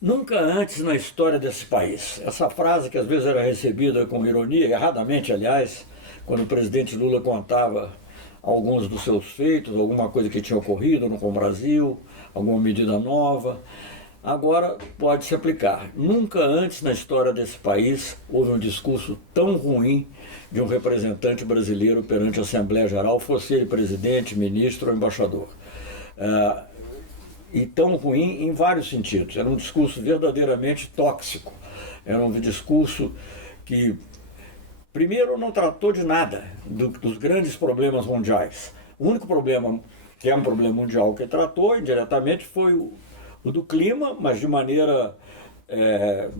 Nunca antes na história desse país. Essa frase que às vezes era recebida com ironia, erradamente, aliás, quando o presidente Lula contava alguns dos seus feitos, alguma coisa que tinha ocorrido com o Brasil, alguma medida nova. Agora pode se aplicar. Nunca antes na história desse país houve um discurso tão ruim de um representante brasileiro perante a Assembleia Geral, fosse ele presidente, ministro ou embaixador. E tão ruim em vários sentidos. Era um discurso verdadeiramente tóxico. Era um discurso que, primeiro, não tratou de nada dos grandes problemas mundiais. O único problema, que é um problema mundial, que tratou indiretamente foi o do clima, mas de maneira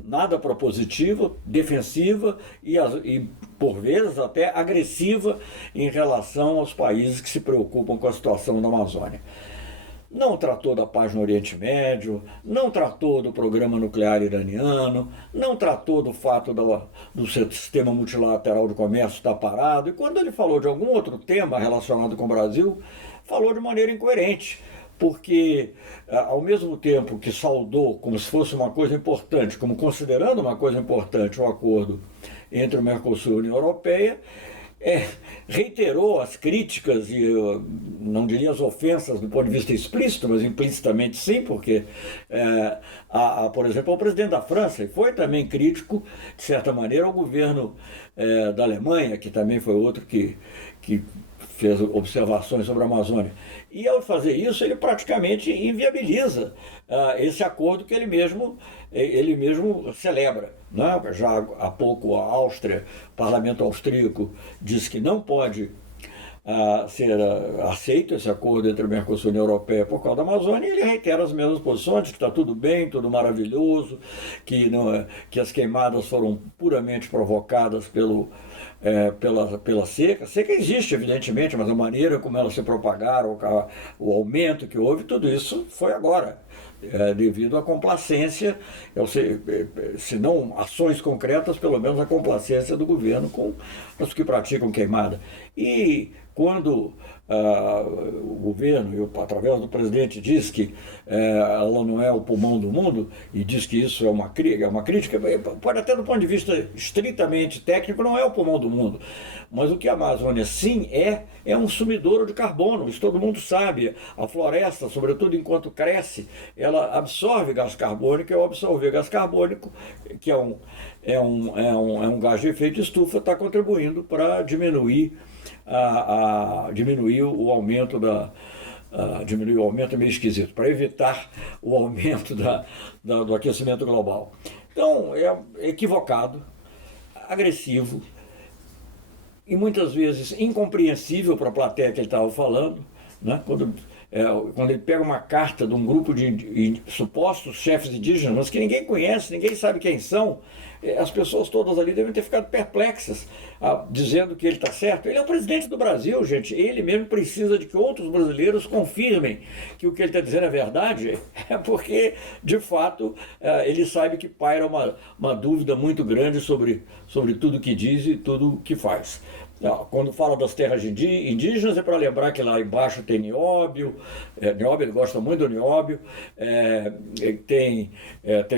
nada propositiva, defensiva e, por vezes, até agressiva em relação aos países que se preocupam com a situação da Amazônia. Não tratou da paz no Oriente Médio, não tratou do programa nuclear iraniano, não tratou do fato do sistema multilateral de comércio estar parado. E quando ele falou de algum outro tema relacionado com o Brasil, falou de maneira incoerente, porque ao mesmo tempo que saudou como se fosse uma coisa importante, como considerando uma coisa importante o acordo entre o Mercosul e a União Europeia, reiterou as críticas e, não diria as ofensas do ponto de vista explícito, mas implicitamente sim, porque, por exemplo, o presidente da França foi também crítico, de certa maneira, ao governo da Alemanha, que também foi outro que fez observações sobre a Amazônia. E ao fazer isso, ele praticamente inviabiliza esse acordo que ele mesmo celebra. Né? Já há pouco a Áustria, o parlamento austríaco, disse que não pode ser aceito esse acordo entre o Mercosul e a União Europeia por causa da Amazônia, e ele reitera as mesmas posições, que está tudo bem, tudo maravilhoso, que as queimadas foram puramente provocadas pela seca. A seca existe, evidentemente, mas a maneira como elas se propagaram, o aumento que houve, tudo isso foi agora, devido à complacência, se não ações concretas, pelo menos a complacência do governo com os que praticam queimada. E quando o governo, através do presidente, diz que ela não é o pulmão do mundo, e diz que isso é uma crítica, pode até do ponto de vista estritamente técnico, não é o pulmão do mundo. Mas o que a Amazônia sim é um sumidouro de carbono, isso todo mundo sabe. A floresta, sobretudo enquanto cresce, ela absorve gás carbônico, e ao absorver gás carbônico, que é um gás de efeito estufa, está contribuindo para diminuir o aumento diminuir o aumento é meio esquisito, para evitar o aumento do aquecimento global. Então, é equivocado, agressivo e muitas vezes incompreensível para a plateia que ele estava falando, né? Quando ele pega uma carta de um grupo de supostos chefes indígenas, mas que ninguém conhece, ninguém sabe quem são, as pessoas todas ali devem ter ficado perplexas, dizendo que ele está certo. Ele é o presidente do Brasil, gente. Ele mesmo precisa de que outros brasileiros confirmem que o que ele está dizendo é verdade, porque, de fato, ele sabe que paira uma dúvida muito grande sobre tudo que diz e tudo que faz. Quando fala das terras indígenas, é para lembrar que lá embaixo tem nióbio, ele gosta muito do nióbio, tem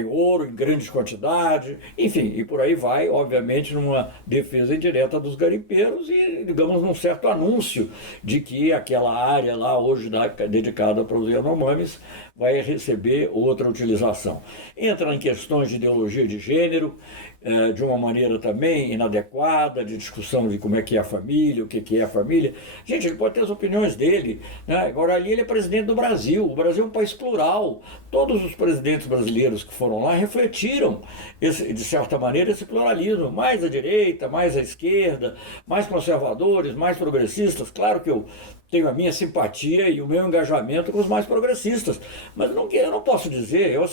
ouro em grandes quantidades, enfim, e por aí vai, obviamente, numa defesa indireta dos garimpeiros e, digamos, num certo anúncio de que aquela área lá, hoje dedicada para os Yanomamis, vai receber outra utilização. Entra em questões de ideologia de gênero, de uma maneira também inadequada, de discussão de como é que é a família, o que é a família. Gente, ele pode ter as opiniões dele, né? Agora ali ele é presidente do Brasil. O Brasil é um país plural. Todos os presidentes brasileiros que foram lá refletiram, de certa maneira, esse pluralismo. Mais à direita, mais à esquerda, mais conservadores, mais progressistas. Claro que eu tenho a minha simpatia e o meu engajamento com os mais progressistas. Mas eu não posso dizer, eu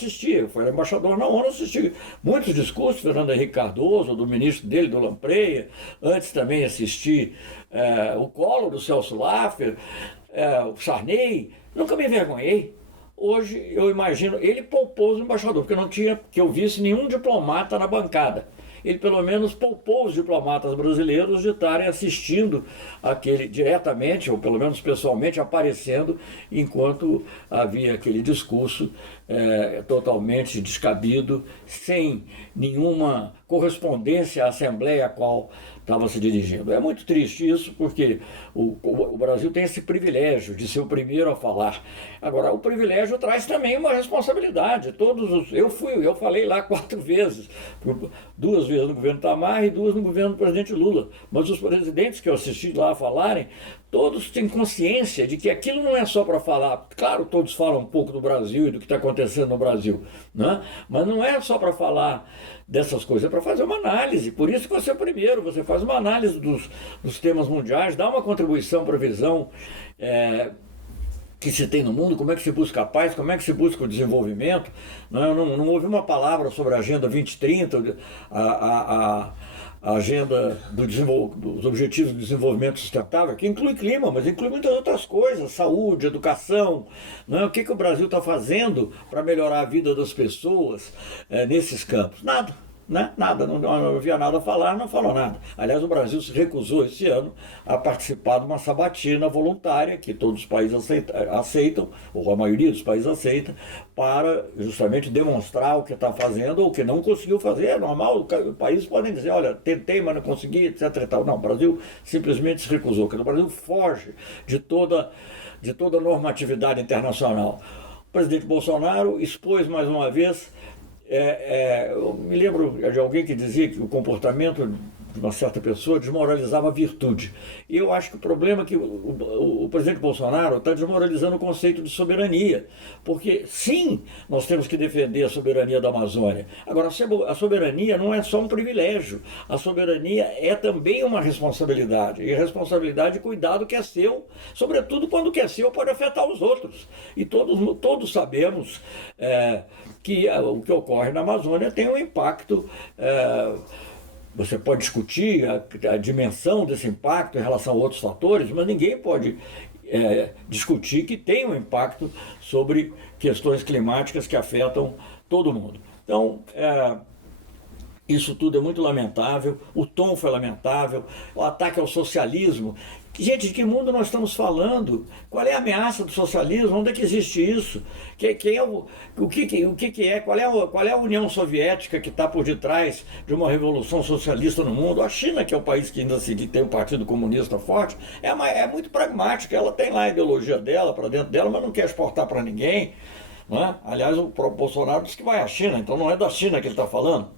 fui embaixador na ONU, assisti muitos discursos, Fernando Henrique Cardoso, do ministro dele, do Lampreia, antes também assisti o Collor, do Celso Laffer, o Sarney, nunca me envergonhei. Hoje eu imagino, ele poupou os embaixadores, porque não tinha, que eu visse, nenhum diplomata na bancada. Ele pelo menos poupou os diplomatas brasileiros de estarem assistindo aquele diretamente, ou pelo menos pessoalmente, aparecendo enquanto havia aquele discurso totalmente descabido, sem nenhuma correspondência à Assembleia a qual estava se dirigindo. É muito triste isso, porque o Brasil tem esse privilégio de ser o primeiro a falar. Agora, o privilégio traz também uma responsabilidade. Eu falei lá 4 vezes, 2 vezes no governo Itamar e 2 no governo do presidente Lula. Mas os presidentes que eu assisti lá falarem, todos têm consciência de que aquilo não é só para falar. Claro, todos falam um pouco do Brasil e do que está acontecendo no Brasil, né? Mas não é só para falar dessas coisas, é para fazer uma análise. Por isso que você é o primeiro, você faz uma análise dos temas mundiais, dá uma contribuição para a visão que se tem no mundo, como é que se busca a paz, como é que se busca o desenvolvimento. Não ouvi uma palavra sobre a Agenda 2030, a agenda dos Objetivos de Desenvolvimento Sustentável, que inclui clima, mas inclui muitas outras coisas, saúde, educação, né? O que o Brasil está fazendo para melhorar a vida das pessoas nesses campos? Nada. Né? Nada, não havia nada a falar, não falou nada. Aliás, o Brasil se recusou esse ano a participar de uma sabatina voluntária, que todos os países aceitam, ou a maioria dos países aceita, para justamente demonstrar o que está fazendo ou o que não conseguiu fazer. É normal, os países podem dizer, olha, tentei, mas não consegui, etc. E tal. Não, o Brasil simplesmente se recusou, porque o Brasil foge de toda normatividade internacional. O presidente Bolsonaro expôs mais uma vez. Eu me lembro de alguém que dizia que o comportamento de uma certa pessoa desmoralizava a virtude. E eu acho que o problema é que o presidente Bolsonaro está desmoralizando o conceito de soberania. Porque, sim, nós temos que defender a soberania da Amazônia. Agora, a soberania não é só um privilégio. A soberania é também uma responsabilidade. E a responsabilidade de cuidar do que é seu, sobretudo quando o que é seu pode afetar os outros. E todos sabemos que o que ocorre na Amazônia tem um impacto. Você pode discutir a dimensão desse impacto em relação a outros fatores, mas ninguém pode discutir que tem um impacto sobre questões climáticas que afetam todo mundo. Então, isso tudo é muito lamentável, o tom foi lamentável, o ataque ao socialismo. Gente, de que mundo nós estamos falando? Qual é a ameaça do socialismo? Onde é que existe isso? Qual é a União Soviética que está por detrás de uma revolução socialista no mundo? A China, que é o país que ainda tem um partido comunista forte, é muito pragmática. Ela tem lá a ideologia dela, para dentro dela, mas não quer exportar para ninguém. Não é? Aliás, o próprio Bolsonaro disse que vai à China, então não é da China que ele está falando.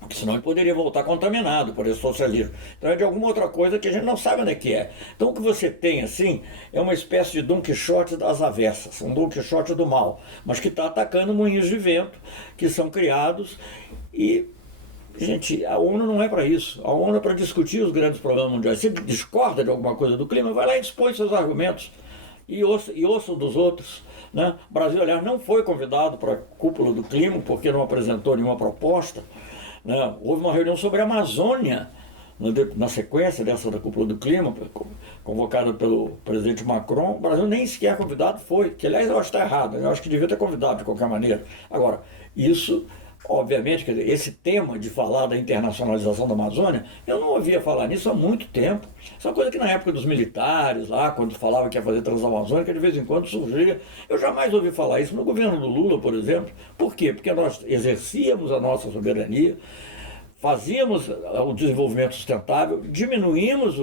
Porque senão ele poderia voltar contaminado por esse socialismo. Então é de alguma outra coisa que a gente não sabe onde é que é. Então o que você tem, assim, é uma espécie de Dom Quixote das avessas, um Dom Quixote do mal, mas que está atacando moinhos de vento que são criados e... Gente, a ONU não é para isso. A ONU é para discutir os grandes problemas mundiais. Se discorda de alguma coisa do clima, vai lá e expõe seus argumentos e ouça dos outros. Né? O Brasil, aliás, não foi convidado para a cúpula do clima porque não apresentou nenhuma proposta. Né? Houve uma reunião sobre a Amazônia, na sequência dessa da cúpula do clima, convocada pelo presidente Macron. O Brasil nem sequer convidado foi, que aliás eu acho que está errado, eu acho que devia ter convidado de qualquer maneira. Agora, isso, obviamente, quer dizer, esse tema de falar da internacionalização da Amazônia, eu não ouvia falar nisso há muito tempo. Isso é uma coisa que na época dos militares, lá, quando falava que ia fazer Transamazônica, de vez em quando surgia. Eu jamais ouvi falar isso no governo do Lula, por exemplo. Por quê? Porque nós exercíamos a nossa soberania, fazíamos o desenvolvimento sustentável, diminuímos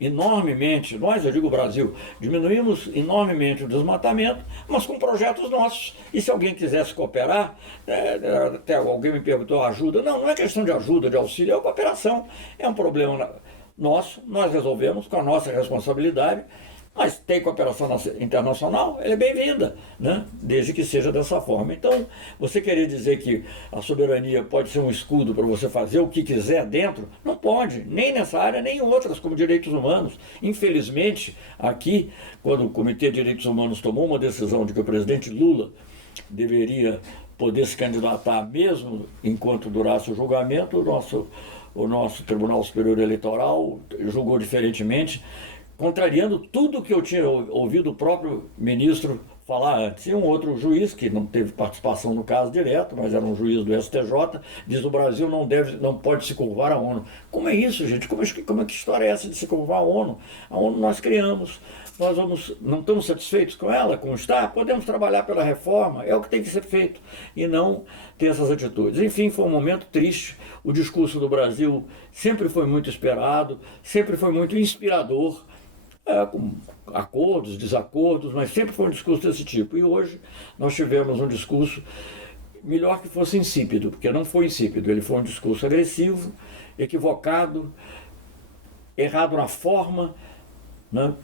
enormemente, eu digo o Brasil, diminuímos enormemente o desmatamento, mas com projetos nossos. E se alguém quisesse cooperar, até alguém me perguntou ajuda. Não é questão de ajuda, de auxílio, é cooperação. É um problema nosso, nós resolvemos com a nossa responsabilidade, mas tem cooperação internacional, ela é bem-vinda, né? Desde que seja dessa forma. Então, você querer dizer que a soberania pode ser um escudo para você fazer o que quiser dentro, não pode, nem nessa área, nem em outras, como direitos humanos. Infelizmente, aqui, quando o Comitê de Direitos Humanos tomou uma decisão de que o presidente Lula deveria poder se candidatar mesmo enquanto durasse o julgamento, o nosso Tribunal Superior Eleitoral julgou diferentemente, contrariando tudo que eu tinha ouvido o próprio ministro falar antes. E um outro juiz, que não teve participação no caso direto, mas era um juiz do STJ, diz que o Brasil não pode se curvar à ONU. Como é isso, gente? Como é que história é essa de se curvar à ONU? A ONU nós criamos. Não estamos satisfeitos com ela, como está? Podemos trabalhar pela reforma, é o que tem que ser feito, e não ter essas atitudes. Enfim, foi um momento triste. O discurso do Brasil sempre foi muito esperado, sempre foi muito inspirador, com acordos, desacordos, mas sempre foi um discurso desse tipo. E hoje nós tivemos um discurso, melhor que fosse insípido, porque não foi insípido, ele foi um discurso agressivo, equivocado, errado na forma, né?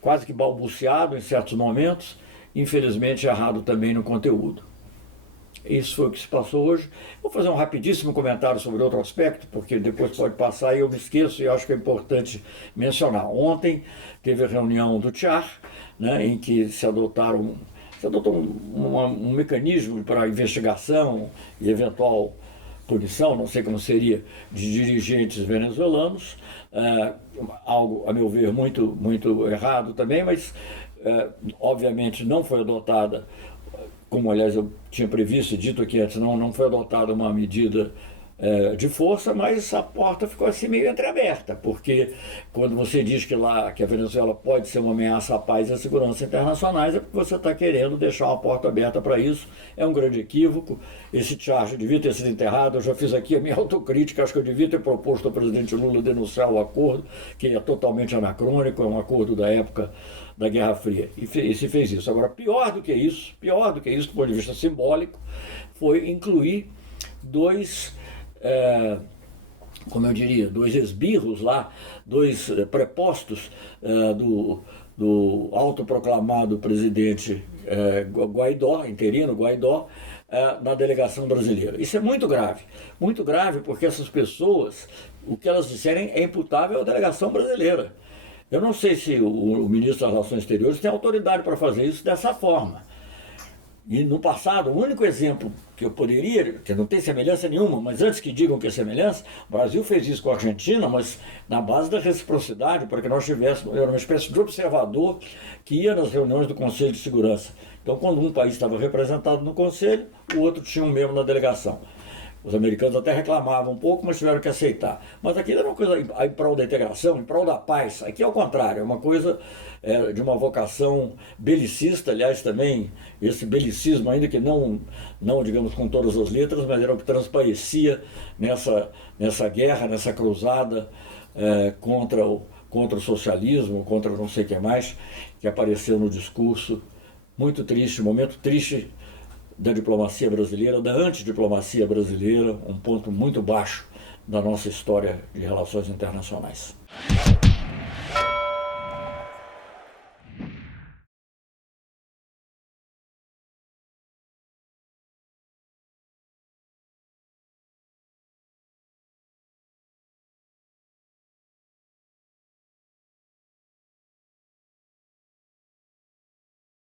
Quase que balbuciado em certos momentos, infelizmente errado também no conteúdo. Isso foi o que se passou hoje. Vou fazer um rapidíssimo comentário sobre outro aspecto, porque depois pode passar e eu me esqueço, e acho que é importante mencionar. Ontem teve a reunião do TIAR, né, em que se adotou um mecanismo para investigação e eventual punição, não sei como seria, de dirigentes venezuelanos, algo, a meu ver, muito, muito errado também, mas obviamente não foi adotada, como aliás eu tinha previsto e dito aqui antes, não foi adotada uma medida de força, mas a porta ficou assim meio entreaberta, porque quando você diz que a Venezuela pode ser uma ameaça à paz e à segurança internacionais, é porque você está querendo deixar uma porta aberta para isso. É um grande equívoco. Esse charge devia ter sido enterrado. Eu já fiz aqui a minha autocrítica, acho que eu devia ter proposto ao presidente Lula denunciar o acordo, que é totalmente anacrônico, é um acordo da época da Guerra Fria, e se fez isso. Agora, pior do que isso, do ponto de vista simbólico, foi incluir dois esbirros lá, dois prepostos do autoproclamado presidente Guaidó, interino Guaidó, na delegação brasileira. Isso é muito grave porque essas pessoas, o que elas disserem é imputável à delegação brasileira. Eu não sei se o ministro das Relações Exteriores tem autoridade para fazer isso dessa forma. E no passado, o único exemplo que eu poderia, que não tem semelhança nenhuma, mas antes que digam que é semelhança, o Brasil fez isso com a Argentina, mas na base da reciprocidade, para que nós tivéssemos, era uma espécie de observador que ia nas reuniões do Conselho de Segurança. Então, quando um país estava representado no Conselho, o outro tinha um membro na delegação. Os americanos até reclamavam um pouco, mas tiveram que aceitar. Mas aquilo era uma coisa em prol da integração, em prol da paz. Aqui é o contrário, é uma coisa de uma vocação belicista, aliás, também esse belicismo, ainda que não digamos com todas as letras, mas era o que transparecia nessa guerra, nessa cruzada contra o socialismo, contra não sei o que mais, que apareceu no discurso. Muito triste, momento triste da diplomacia brasileira, da antidiplomacia brasileira, um ponto muito baixo da nossa história de relações internacionais.